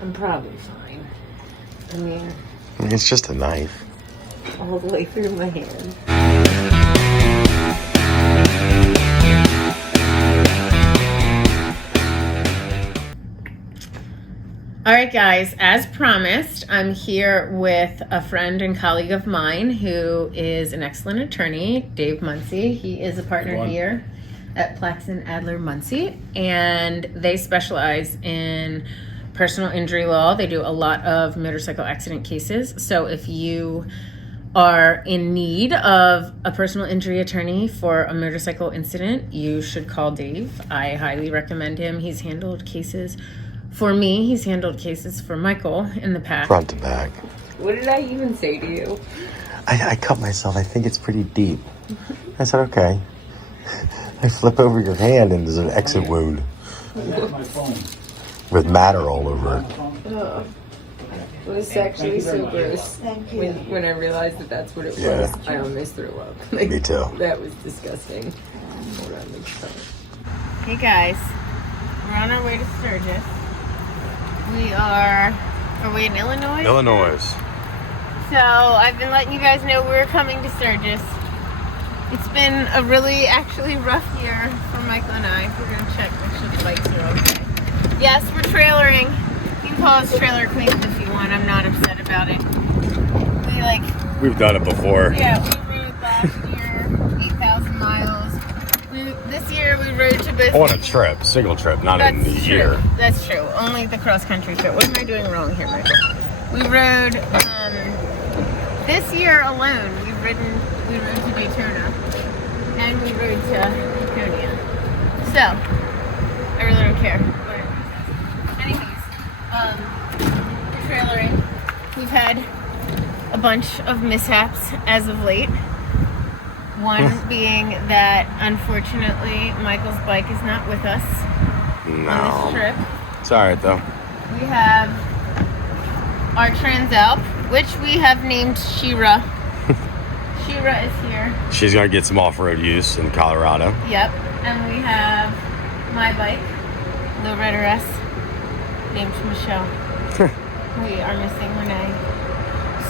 I'm probably fine. I mean, it's just a knife. All the way through my hand. All right, guys, as promised, I'm here with a friend and colleague of mine who is an excellent attorney, Dave Muncie. He is a partner here at Plaxton Adler Muncie, and they specialize in personal injury law. They do a lot of motorcycle accident cases. So if you are in need of a personal injury attorney for a motorcycle incident, you should call Dave. I highly recommend him. He's handled cases for me. He's handled cases for Michael in the past. Front to back. What did I even say to you? I cut myself. I think it's pretty deep. I said, okay. I flip over your hand and there's an exit wound. With matter all over it. Oh. It was actually so gross when I realized that that's what it was. I almost threw up. Like, me too. That was disgusting. Hold on, hey guys, we're on our way to Sturgis. Are we in Illinois? Illinois. So I've been letting you guys know we're coming to Sturgis. It's been a really actually rough year for Michael and I. We're gonna check make sure the bikes are okay. Yes, we're trailering. You can call us trailer queens if you want. I'm not upset about it. We've done it before. Yeah, we rode last year 8,000 miles. This year we rode to both. On a trip, single trip, not in the year. That's true. Only the cross country trip. What am I doing wrong here, Michael? We rode this year alone. We rode to Daytona and we rode to Laconia. So I really don't care. Anyways, we're trailering. We've had a bunch of mishaps as of late. One being that, unfortunately, Michael's bike is not with us on this trip. It's alright, though. We have our Transalp, which we have named Shira. Shira is here. She's going to get some off-road use in Colorado. Yep. And we have my bike, Lowrider S, named Michelle. We are missing Renee.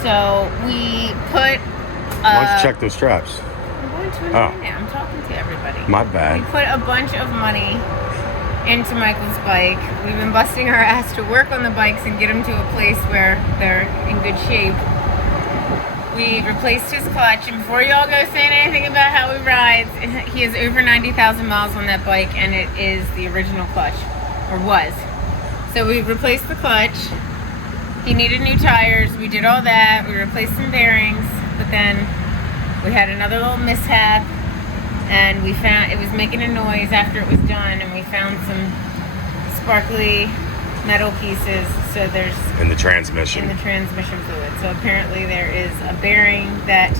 So we put... Why don't you check those straps? I'm going to another now. I'm talking to everybody. My bad. We put a bunch of money into Michael's bike. We've been busting our ass to work on the bikes and get them to a place where they're in good shape. We replaced his clutch, and before y'all go saying anything about how he rides, he has over 90,000 miles on that bike, and it is the original clutch, or was. So we replaced the clutch. He needed new tires. We did all that. We replaced some bearings, but then we had another little mishap, and we found it was making a noise after it was done, and we found some sparkly metal pieces. So there's in the transmission fluid. So apparently there is a bearing that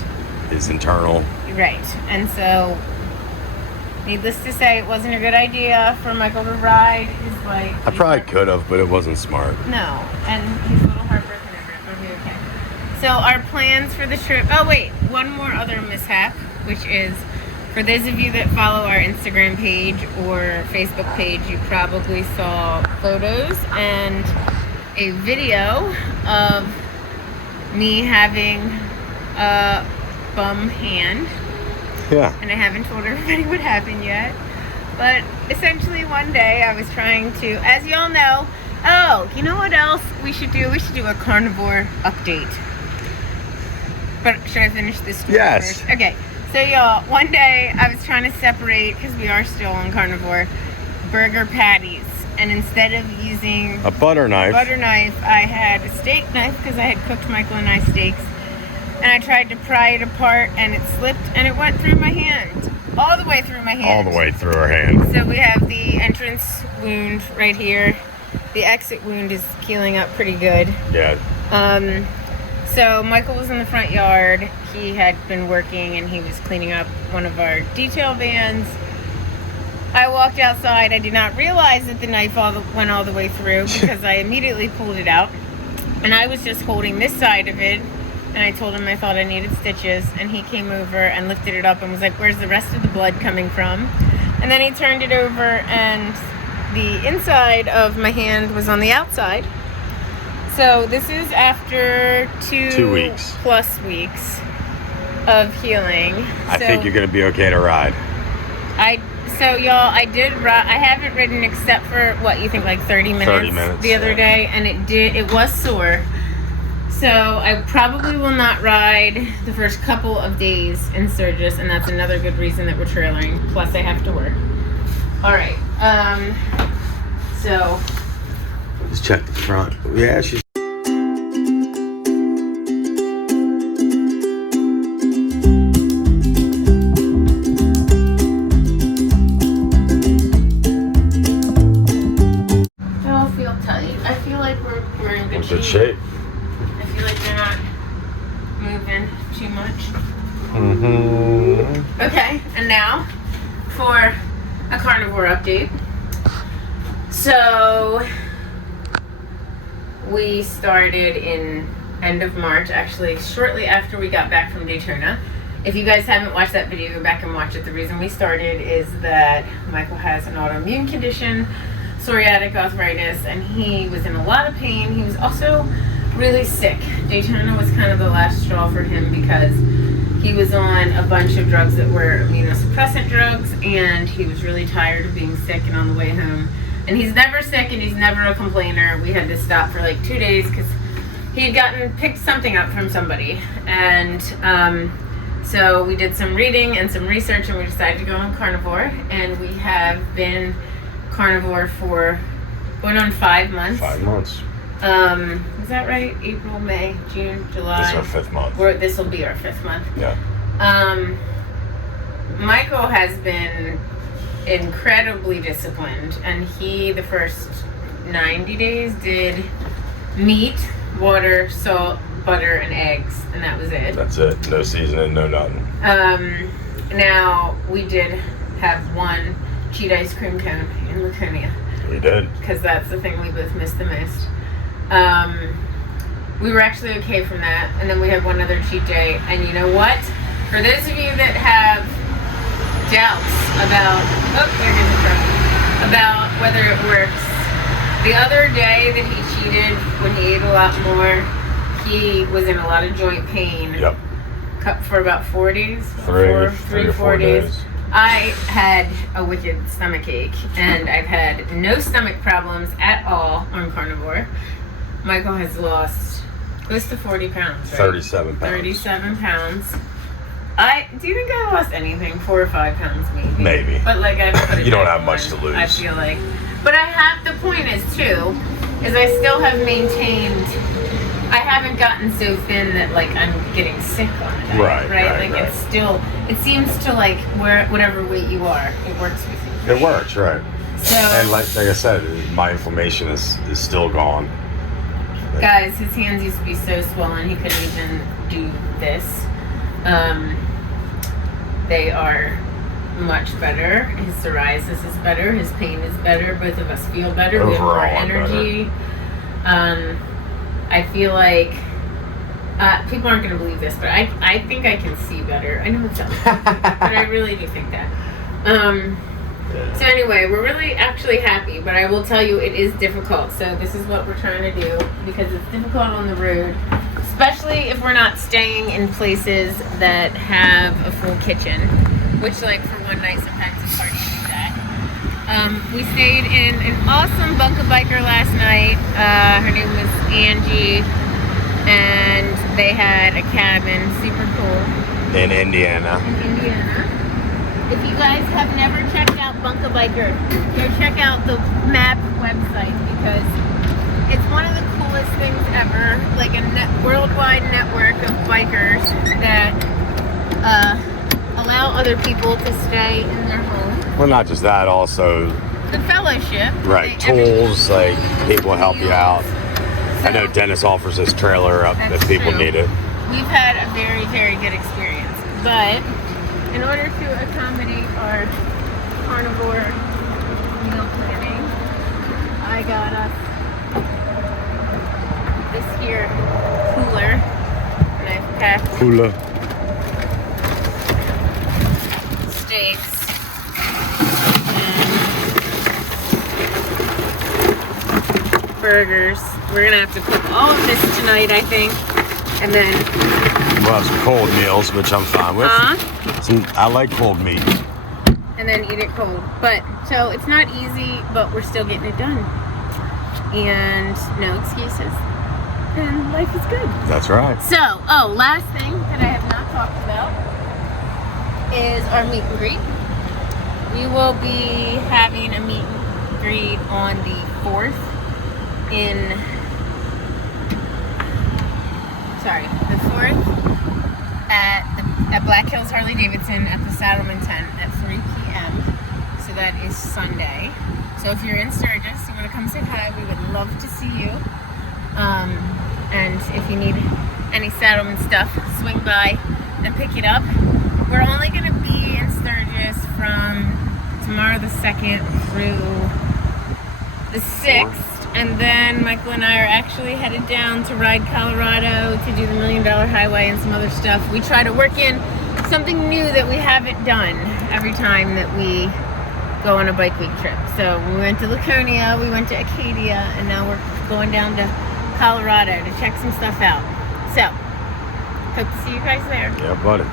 is internal. Right, and so needless to say, it wasn't a good idea for Michael to ride his bike. I probably could have, but it wasn't smart. No, and he's a little heartbroken over it, but he'll be okay. So our plans for the trip... Oh, wait. One more other mishap, which is, for those of you that follow our Instagram page or Facebook page, you probably saw photos and a video of me having a bum hand. Yeah. And I haven't told everybody what happened yet. But essentially one day I was trying to, as y'all know... Oh, you know what else we should do? We should do a Carnivore update. But should I finish this story first? Okay. So y'all, one day I was trying to separate, because we are still on Carnivore, burger patties. And instead of using a butter knife, I had a steak knife, because I had cooked Michael and I steaks. And I tried to pry it apart, and it slipped, and it went through my hand. All the way through my hand. All the way through her hand. So we have the entrance wound right here. The exit wound is healing up pretty good. Yeah. So Michael was in the front yard. He had been working, and he was cleaning up one of our detail vans. I walked outside. I did not realize that the knife went all the way through, because I immediately pulled it out. And I was just holding this side of it. And I told him I thought I needed stitches, and he came over and lifted it up and was like, "Where's the rest of the blood coming from?" And then he turned it over, and the inside of my hand was on the outside, So this is after 2 weeks plus weeks of healing. I think you're gonna be okay to ride. So y'all, I haven't ridden except for what you think, like 30 minutes, 30 minutes the other day, and it was sore. So I probably will not ride the first couple of days in Sturgis, and that's another good reason that we're trailering. Plus I have to work. All right. So Let's check the front. Yeah, she's. Good shape. I feel like they're not moving too much. Mm-hmm. Okay, and now for a carnivore update. So we started in end of March, actually shortly after we got back from Daytona. If you guys haven't watched that video, go back and watch it. The reason we started is that Michael has an autoimmune condition, psoriatic arthritis, and he was in a lot of pain. He was also really sick. Daytona was kind of the last straw for him because he was on a bunch of drugs that were immunosuppressant drugs, and he was really tired of being sick and on the way home. And he's never sick and he's never a complainer. We had to stop for like 2 days because he had picked something up from somebody. And so we did some reading and some research, and we decided to go on carnivore, and we have been carnivore for going on 5 months. 5 months. Is that right? April, May, June, July. This is our 5th month. This will be our 5th month. Yeah. Michael has been incredibly disciplined, and he, the first 90 days, did meat, water, salt, butter, and eggs, and that was it. That's it. No seasoning, no nothing. Now, we did have one cheat ice cream cone in Laconia. We did. Because that's the thing we both missed the most. We were actually okay from that, and then we had one other cheat day, and you know what? For those of you that have doubts about, about whether it works, the other day that he cheated, when he ate a lot more, he was in a lot of joint pain. Yep. For about 4 days. Three or four days. I had a wicked stomach ache, and I've had no stomach problems at all on carnivore. Michael has lost close to 40 pounds, right? 37 pounds. 37 pounds. Do you think I lost anything? 4 or 5 pounds, maybe. Maybe. But like you don't have much to lose. I feel like. But the point is too, is I still have maintained. I haven't gotten so thin that like I'm getting sick on it. Right. It's still. It seems to like whatever weight you are, it works with you. It works, right? So, and like I said, my inflammation is still gone. Guys, his hands used to be so swollen he couldn't even do this. They are much better. His psoriasis is better. His pain is better. Both of us feel better. We have more energy. I feel like people aren't going to believe this, but I think I can see better. I know it's not, but I really do think that. So anyway, we're really actually happy, but I will tell you it is difficult. So this is what we're trying to do because it's difficult on the road, especially if we're not staying in places that have a full kitchen, which like for one night sometimes it's hard to do that. We stayed in an awesome bunker biker last night. Her name was Angie, and they had a cabin, super cool. In Indiana. If you guys have never checked out Bunker Biker, go check out the map website because it's one of the coolest things ever. Like a worldwide network of bikers that allow other people to stay in their home. Well, not just that, also The fellowship. right. Tools, like people help you out. I know Dennis offers his trailer up if people need it. We've had a very, very good experience, but in order to accommodate our carnivore meal planning, I got us this here cooler, and I've packed steaks and burgers. We're gonna have to cook all of this tonight, I think, and then We'll have some cold meals, which I'm fine with. I like cold meat. and then eat it cold. But so it's not easy, but we're still getting it done, and no excuses. And life is good. That's right. So, last thing that I have not talked about is our meet and greet. We will be having a meet and greet on the 4th the 4th at Black Hills Harley Davidson at the Saddleman Tent at 3 p.m. So that is Sunday. So if you're in Sturgis, you want to come say hi, we would love to see you. And if you need any Saddleman stuff, swing by and pick it up. We're only going to be in Sturgis from tomorrow the 2nd through the 6th. And then Michael and I are actually headed down to ride Colorado to do the $1 Million Highway and some other stuff. We try to work in something new that we haven't done every time that we go on a bike week trip. So we went to Laconia, we went to Acadia, and now we're going down to Colorado to check some stuff out. So, hope to see you guys there. Yeah, buddy.